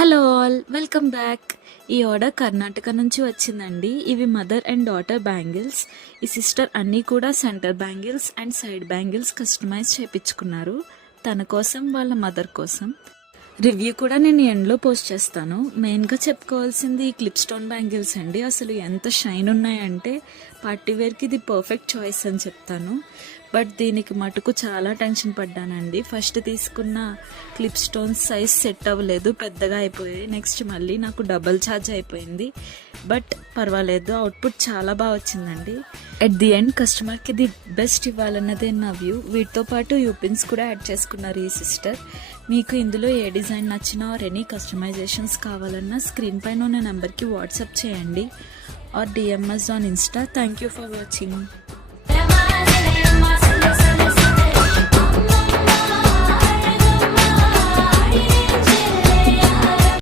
Hello all, welcome back. ఈ order Karnataka నుంచి వచ్చిందండి. ఇవి మదర్ అండ్ డాటర్ బ్యాంగిల్స్. ఈ సిస్టర్ అన్నీ కూడా centre bangles and side bangles customize చేయించుకున్నారు తన కోసం, వాళ్ళ మదర్ కోసం. రివ్యూ కూడా నేను ఎండ్లో పోస్ట్ చేస్తాను. మెయిన్గా చెప్పుకోవాల్సింది ఈ క్లిప్ స్టోన్ బ్యాంగిల్స్ అండి. అసలు ఎంత షైన్ ఉన్నాయంటే పార్టీ వేర్కి ఇది పర్ఫెక్ట్ చాయిస్ అని చెప్తాను. బట్ దీనికి మటుకు చాలా టెన్షన్ పడ్డానండి. ఫస్ట్ తీసుకున్న క్లిప్ స్టోన్స్ సైజ్ సెట్ అవ్వలేదు, పెద్దగా అయిపోయాయి. నెక్స్ట్ మళ్ళీ నాకు డబల్ ఛార్జ్ అయిపోయింది. బట్ పర్వాలేదు, అవుట్పుట్ చాలా బాగా వచ్చిందండి. ఎట్ ది ఎండ్ కస్టమర్కి ఇది బెస్ట్ ఇవ్వాలన్నదే నా వ్యూ. వీటితో పాటు యూపిన్స్ కూడా యాడ్ చేసుకున్నారు ఈ సిస్టర్. మీకు ఇందులో ఏ డిజైన్ నచ్చినా ఆర్ ఎనీ కస్టమైజేషన్స్ కావాలన్నా స్క్రీన్ పైన ఉన్న నెంబర్కి వాట్సాప్ చేయండి or DMs on Insta. Thank you for watching.